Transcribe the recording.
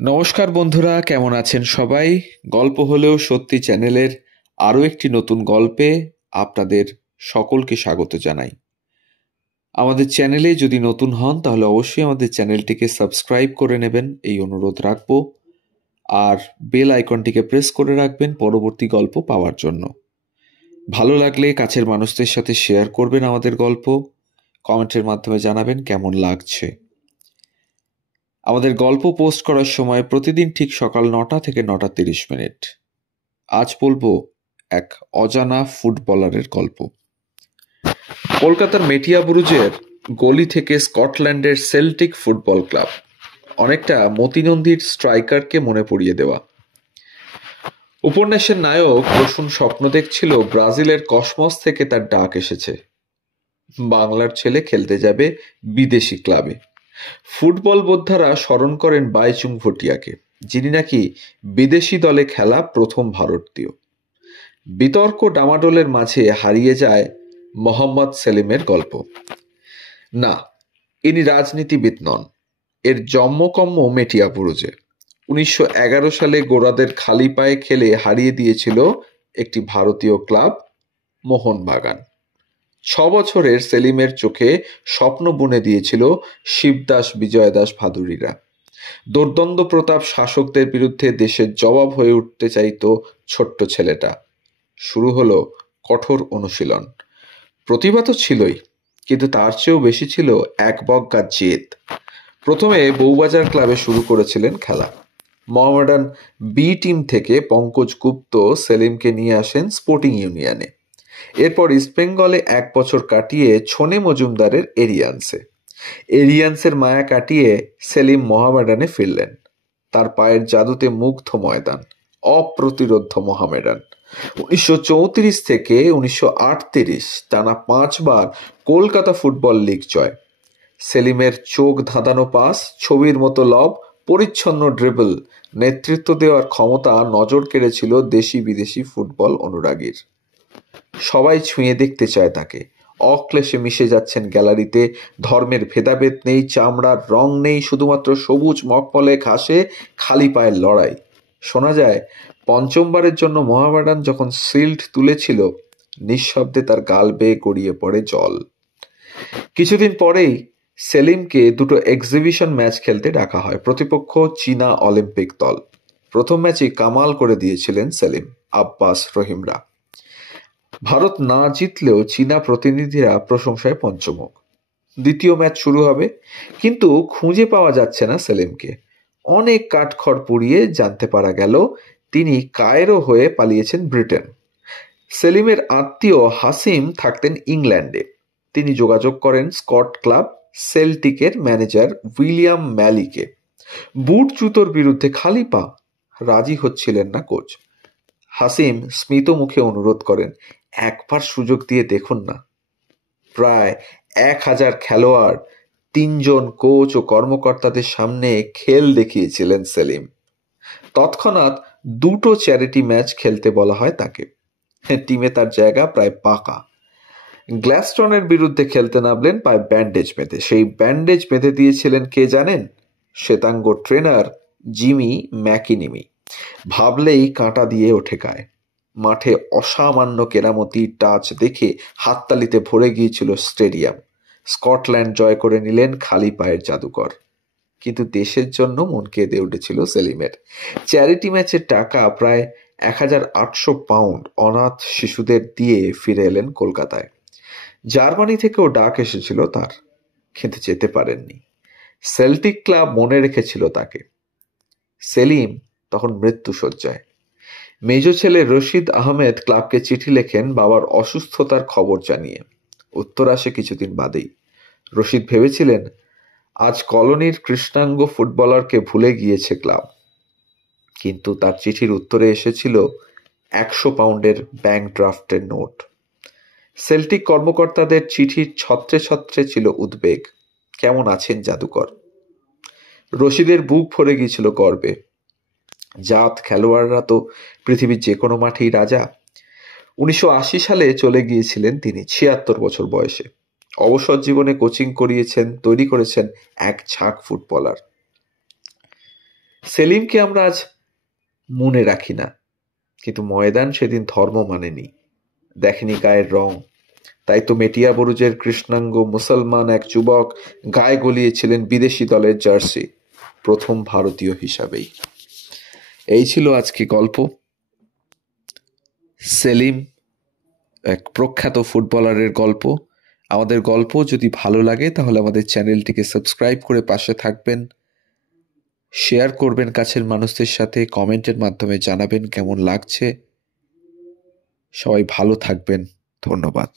নমস্কার বন্ধুরা, কেমন আছেন সবাই? গল্প হলেও সত্যি চ্যানেলের আরও একটি নতুন গল্পে আপনাদের সকলকে স্বাগত জানাই। আমাদের চ্যানেলে যদি নতুন হন তাহলে অবশ্যই আমাদের চ্যানেলটিকে সাবস্ক্রাইব করে নেবেন, এই অনুরোধ রাখবো। আর বেল আইকনটিকে প্রেস করে রাখবেন পরবর্তী গল্প পাওয়ার জন্য। ভালো লাগলে কাছের মানুষদের সাথে শেয়ার করবেন আমাদের গল্প, কমেন্টের মাধ্যমে জানাবেন কেমন লাগছে। আমাদের গল্প পোস্ট করার সময় প্রতিদিন ঠিক সকাল 9টা থেকে 9:30। আজ বলবো এক অজানা ফুটবলারের গল্প। কলকাতার মেটিয়াবুরুজের গলি থেকে স্কটল্যান্ডের সেল্টিক ফুটবল ক্লাব, অনেকটা মতিনন্দীর স্ট্রাইকারকে মনে পড়িয়ে দেওয়া। উপন্যাসের নায়ক রসুন স্বপ্ন দেখছিল ব্রাজিলের কসমস থেকে তার ডাক এসেছে, বাংলার ছেলে খেলতে যাবে বিদেশি ক্লাবে। ফুটবল বোদ্ধারা স্মরণ করেন বাইচুং ভুটিয়াকে, যিনি নাকি বিদেশি দলে খেলা প্রথম ভারতীয়। বিতর্ক ডামাডোলের মাঝে হারিয়ে যায় মোহাম্মদ সেলিমের গল্প। না, ইনি রাজনীতিবিদ নন, এর জন্মকম্ম মেটিয়াবুরুজে। 1911 সালে গোরাদের খালি পায়ে খেলে হারিয়ে দিয়েছিল একটি ভারতীয় ক্লাব, মোহনবাগান। 6 বছরের সেলিমের চোখে স্বপ্ন বুনে দিয়েছিল শিবদাস বিজয়দাস ভাদুড়িরা। দুর্দ্বন্দ্ব প্রতাপ শাসকদের বিরুদ্ধে দেশের জবাব হয়ে উঠতে চাইতো ছোট্ট ছেলেটা। শুরু হলো কঠোর অনুশীলন। প্রতিভা তো ছিলই, কিন্তু তার চেয়েও বেশি ছিল এক বজ্ঞা জেদ। প্রথমে বউবাজার ক্লাবে শুরু করেছিলেন খেলা। মোহামেডান বি টিম থেকে পঙ্কজ গুপ্ত সেলিমকে নিয়ে আসেন স্পোর্টিং ইউনিয়নে। এরপর ইস্টবেঙ্গলে 1 বছর কাটিয়ে ছোনে মজুমদারের এরিয়ান্সের মায়া কাটিয়ে সেলিম মোহামেডানে ফিরলেন। তার পায়ের জাদুতে মুগ্ধ ময়দান, অপ্রতিরোধ্য মোহামেডান। 1934 থেকে 1938 টানা 5 বার কলকাতা ফুটবল লিগ জয়। সেলিমের চোখ ধাঁধানো পাস, ছবির মতো লব, পরিচ্ছন্ন ড্রিবল, নেতৃত্ব দেওয়ার ক্ষমতা নজর কেড়েছিল দেশি বিদেশি ফুটবল অনুরাগীর। সবাই ছুঁয়ে দেখতে চায় তাকে। অক্লেশে মিশে যাচ্ছেন গ্যালারিতে। ধর্মের ভেদাভেদ নেই, চামড়ার রং নেই, শুধুমাত্র সবুজ মখমলে ঘাসে খালি পায়ের লড়াই। শোনা যায়, পঞ্চমবারের জন্য মোহামেডান যখন শিল্ড তুলেছিল, নিঃশব্দে তার গাল বেয়ে গড়িয়ে পড়ে জল। কিছুদিন পরেই সেলিমকে 2টো এক্সিবিশন ম্যাচ খেলতে ডাকা হয়। প্রতিপক্ষ চীনা অলিম্পিক দল। প্রথম ম্যাচে কামাল করে দিয়েছিলেন সেলিম, আব্বাস রহিমরা। ভারত না জিতলেও চীনা প্রতিনিধিরা প্রশংসায় পঞ্চমুখ। দ্বিতীয় ম্যাচ শুরু হবে, কিন্তু খুঁজে পাওয়া যাচ্ছে না সেলিমকে। অনেক কাঠখড় পুড়িয়ে জানতে পারা গেল তিনি কায়রো হয়ে পালিয়েছেন ব্রিটেন। সেলিমের আত্মীয় হাসিম থাকতেন ইংল্যান্ডে। তিনি যোগাযোগ করেন স্কট ক্লাব সেল্টিকের ম্যানেজার উইলিয়াম ম্যালিকে। বুট জুতোর বিরুদ্ধে খালি পা, রাজি হচ্ছিলেন না কোচ। হাসিম স্মিত মুখে অনুরোধ করেন, একবার সুযোগ দিয়ে দেখুন না। প্রায় 1000 খেলোয়াড়, 3 জন কোচ ও কর্মকর্তাদের সামনে খেল দেখিয়েছিলেন সেলিম। তৎক্ষণাৎ 2টো চ্যারিটি ম্যাচ খেলতে বলা হয় তাকে। টিমে তার জায়গা প্রায় পাকা। গ্ল্যাস্টনের বিরুদ্ধে খেলতে নামলেন পায়ে ব্যান্ডেজ বেঁধে। সেই ব্যান্ডেজ বেঁধে দিয়েছিলেন কে জানেন? শ্বেতাঙ্গ ট্রেনার জিমি ম্যাকিনিমি। ভাবলেই কাঁটা দিয়ে ওঠে গায়ে। মাঠে অসামান্য কেরামতি টাচ দেখে হাততালিতে ভরে গিয়েছিল স্টেডিয়াম। স্কটল্যান্ড জয় করে নিলেন খালি পায়ের জাদুকর। কিন্তু দেশের জন্য মন কেঁদে উঠেছিল সেলিমের। চ্যারিটি ম্যাচের টাকা প্রায় 1800 পাউন্ড অনাথ শিশুদের দিয়ে ফিরে এলেন কলকাতায়। জার্মানি থেকেও ডাক এসেছিল তার, কিন্তু যেতে পারেননি। সেল্টিক ক্লাব মনে রেখেছিল তাকে। সেলিম তখন মৃত্যুশয্যায়। মেজ ছেলে রশিদ আহমেদ ক্লাবকে চিঠি লেখেন বাবার অসুস্থতার খবর জানিয়ে। উত্তর আসে কিছুদিন বাদেই। রশিদ ভেবেছিলেন আজ কলোনির কৃষ্ণাঙ্গ ফুটবলারকে ভুলে গিয়েছে ক্লাব, কিন্তু তার চিঠির উত্তরে এসেছিল 100 পাউন্ডের ব্যাংক ড্রাফটের নোট। সেল্টিক কর্মকর্তাদের চিঠির ছত্রে ছত্রে ছিল উদ্বেগ, কেমন আছেন জাদুকর। রশিদের বুক ভরে গিয়েছিল গর্বে। জাত খেলোয়াড়রা তো পৃথিবীর যে কোনো মাঠেই রাজা। 1980 সালে চলে গিয়েছিলেন তিনি 76 বছর বয়সে। অবসর জীবনে কোচিং করিয়েছেন, তৈরি করেছেন এক ঝাঁক ফুটবলার। সেলিমকে আমরা আজ মনে রাখি না, কিন্তু ময়দান সেদিন ধর্ম মানেনি, দেখেনি গায়ের রং। তাই তো মেটিয়া বুরুজের কৃষ্ণাঙ্গ মুসলমান এক যুবক গায়ে গলিয়েছিলেন বিদেশি দলের জার্সি, প্রথম ভারতীয় হিসাবেই। এই ছিল আজকে গল্প। সেলিম এক প্রখ্যাত ফুটবলারের গল্প। আমাদের গল্প যদি ভালো লাগে তাহলে আমাদের চ্যানেলটিকে সাবস্ক্রাইব করে পাশে থাকবেন, শেয়ার করবেন কাছের মানুষদের সাথে, কমেন্টের মাধ্যমে জানাবেন কেমন লাগছে। সবাই ভালো থাকবেন। ধন্যবাদ।